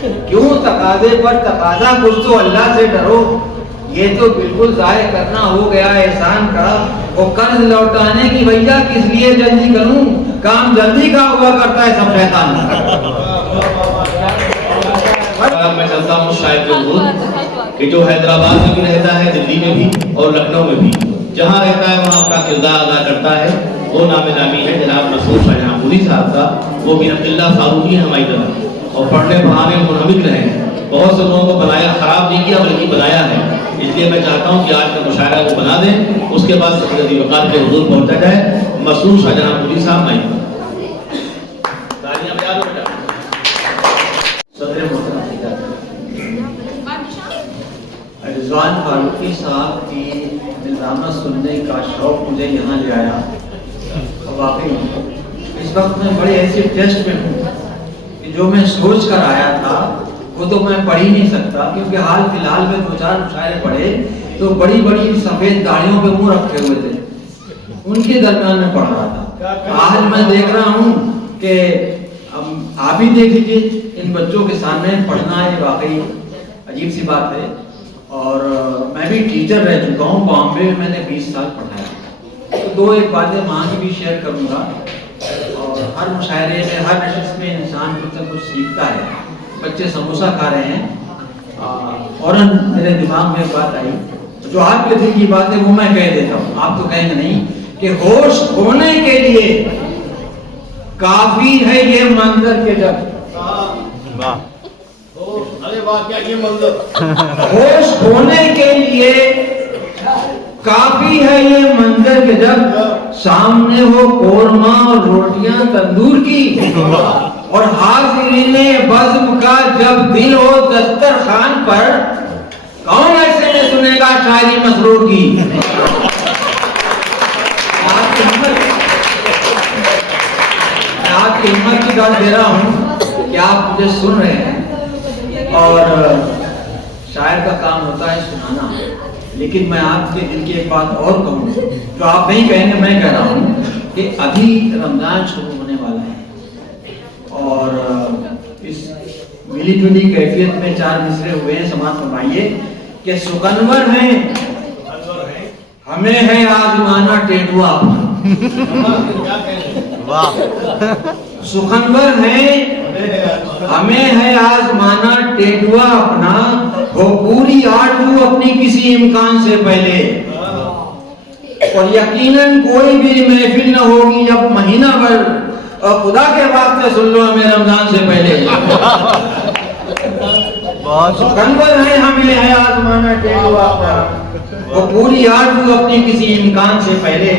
کیوں تقاضے پر تقاضا، کچھ تو اللہ سے ڈرو، یہ تو بالکل ضائع کرنا ہو گیا احسان کا، وہ قرض لوٹانے کی بھیا کس لیے جلدی کروں، کام جلدی کا ہوا کرتا ہے سب شیطان میں چلتا ہوں شاید کہ جو حیدرآباد میں بھی رہتا ہے، دلی میں بھی اور لکھنؤ میں بھی، جہاں رہتا ہے وہاں اپنا کردار ادا کرتا ہے، وہ نام نامی ہے جناب مسعود شاہجہاں پوری صاحب کا، وہ بھی عبداللہ فاروقی ہیں ہماری طرح، اور پڑھنے پڑھانے منہمک رہے ہیں، بہت سے لوگوں کو بنایا، خراب نہیں کیا بلکہ بنایا ہے، اس لیے میں چاہتا ہوں کہ آج کا مشاعرہ کو بنا دیں، اس کے بعد سید وقار کے حضور پہنچا جائے۔ مسعود شاہجہاں پوری صاحب میں تالیاں بجا دو بیٹا۔ صدر محترم رضوان فاروقی صاحب کی نظامت سننے کا شوق مجھے یہاں لے آیا، اور واقعی اس وقت میں بڑے ایسے ٹیسٹ میں ہوں کہ جو میں سوچ کر آیا تھا وہ تو میں پڑھ ہی نہیں سکتا، کیونکہ حال فی الحال میں دو چار مشاعرے پڑھے تو بڑی بڑی سفید داڑھیوں پہ منہ رکھے ہوئے تھے، ان کے درمیان میں پڑھ رہا تھا۔ آج میں دیکھ رہا ہوں کہ آپ ہی دیکھ لیجیے، ان بچوں کے سامنے پڑھنا یہ واقعی عجیب سی بات ہے، اور میں بھی ٹیچر رہ چکا ہوں، بامبے میں نے 20 سال پڑھایا، تو دو ایک باتیں وہاں کی بھی شیئر کروں گا، اور ہر مشاعرے میں ہر نشست میں انسان کچھ نہ کچھ سیکھتا ہے۔ بچے سموسہ کھا رہے ہیں، فوراً میرے دماغ میں ایک بات آئی، جو آپ کے دل کی بات ہے وہ میں کہہ دیتا ہوں، آپ تو کہیں گے نہیں، کہ ہوش ہونے کے لیے کافی ہے یہ منظر کے جب، ہوش ہونے کے لیے کافی ہے یہ منظر کے جب سامنے ہو قورمہ اور روٹیاں تندور کی، اور حاضرین بزم کا جب دل ہو دسترخوان پر، کون ایسے میں سنے گا شاعری مسرور کی۔ آپ کی ہمت کی بات دے رہا ہوں کہ آپ مجھے سن رہے ہیں، اور شاعر کا کام ہوتا ہے سنانا، لیکن میں آپ کے دل کی ایک بات اور کہوں جو آپ نہیں کہیں گے، میں کہہ رہا ہوں کہ ابھی رمضان شروع ہونے والا ہے، اور اس ملی جلی کیفیت میں 4 مصرے ہوئے ہیں، سماعت فرمائیے کہ سکنور ہیں ہمیں ہے آزمانا ٹیٹوا، سخنور ہیں ہمیں ہے آزمانا ٹیٹوا اپنا، ہو پوری آرزو اپنی کسی امکان سے پہلے، اور یقیناً کوئی بھی محفل نہ ہوگی اب مہینہ بھر، اور خدا کے واسطے سن لو ہمیں رمضان سے پہلے، سخنور ہیں ہمیں ہے آزمانا ٹیٹوا اپنا، وہ پوری آرزو اپنی کسی امکان سے پہلے،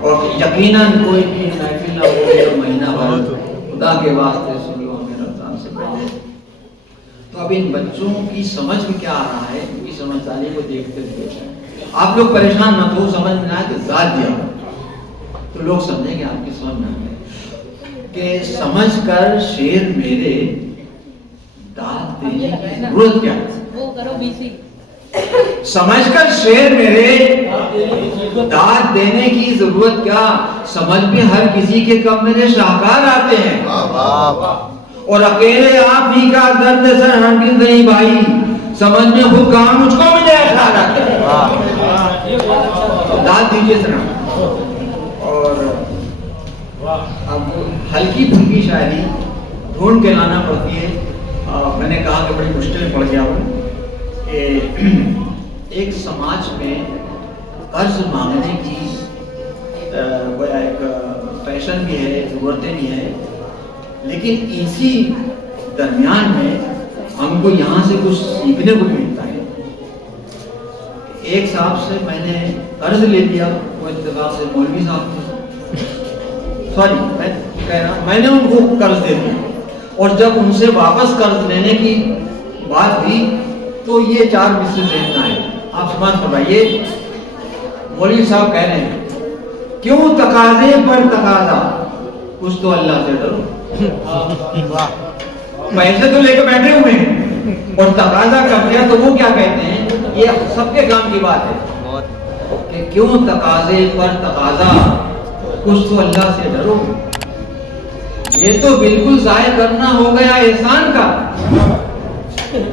اور یقیناً کوئی بھی محفل نہ ہوگی اب مہینہ بھر، خدا کے واسطے سن لو ہمیں رمضان سے پہلے۔ تو اب ان بچوں کی سمجھ میں کیا آ رہا ہے، ان کی سمجھداری کو دیکھتے ہوئے آپ لوگ پریشان نہ ہو، سمجھ میں آئے کہ ذات دیا تو لوگ سمجھیں گے، آپ کی سمجھ میں آئے کہ سمجھ کر شیر میرے داد دینے کی ضرورت کیا ہے، سمجھ کر شیر میرے داد دینے کی ضرورت کیا، سمجھ میں ہر کسی کے کم میرے شاہکار آتے ہیں، اور اکیلے آپ ہی کا درد سر ہرگز نہیں بھائی، سمجھ میں خود کہاں مجھ کو ملے اخلاق آتے ہیں، داد دیجئے سر۔ اور اب ہلکی پھلکی شاعری ڈھونڈ کے لانا پڑتی ہے، میں نے کہا کہ بڑی مشکل پڑ گیا ہوں کہ ایک سماج میں قرض مانگنے کی ایک فیشن بھی ہے، ضرورتیں بھی ہیں، لیکن اسی درمیان میں ہم کو یہاں سے کچھ سیکھنے کو ملتا ہے۔ ایک صاحب سے میں نے قرض لے لیا، وہ اتفاق سے مولوی صاحب تھے، سوری میں کہہ رہا ہوں، میں نے ان کو قرض دے دیا، اور جب ان سے واپس قرض لینے کی بات ہوئی تو یہ 4 مصرے ذہن آئے، آپ سمجھ فرمائیے۔ مولوی صاحب کہہ رہے ہیں کیوں تقاضے پر تقاضا، کچھ تو اللہ سے ڈرو، پیسے تو لے کے بیٹھے ہوئے ہیں اور تقاضا کر دیا، تو وہ کیا کہتے ہیں، یہ سب کے کام کی بات ہے کہ کیوں تقاضے پر تقاضا، کچھ تو اللہ سے ڈرو، یہ تو بالکل ضائع کرنا ہو گیا احسان کا،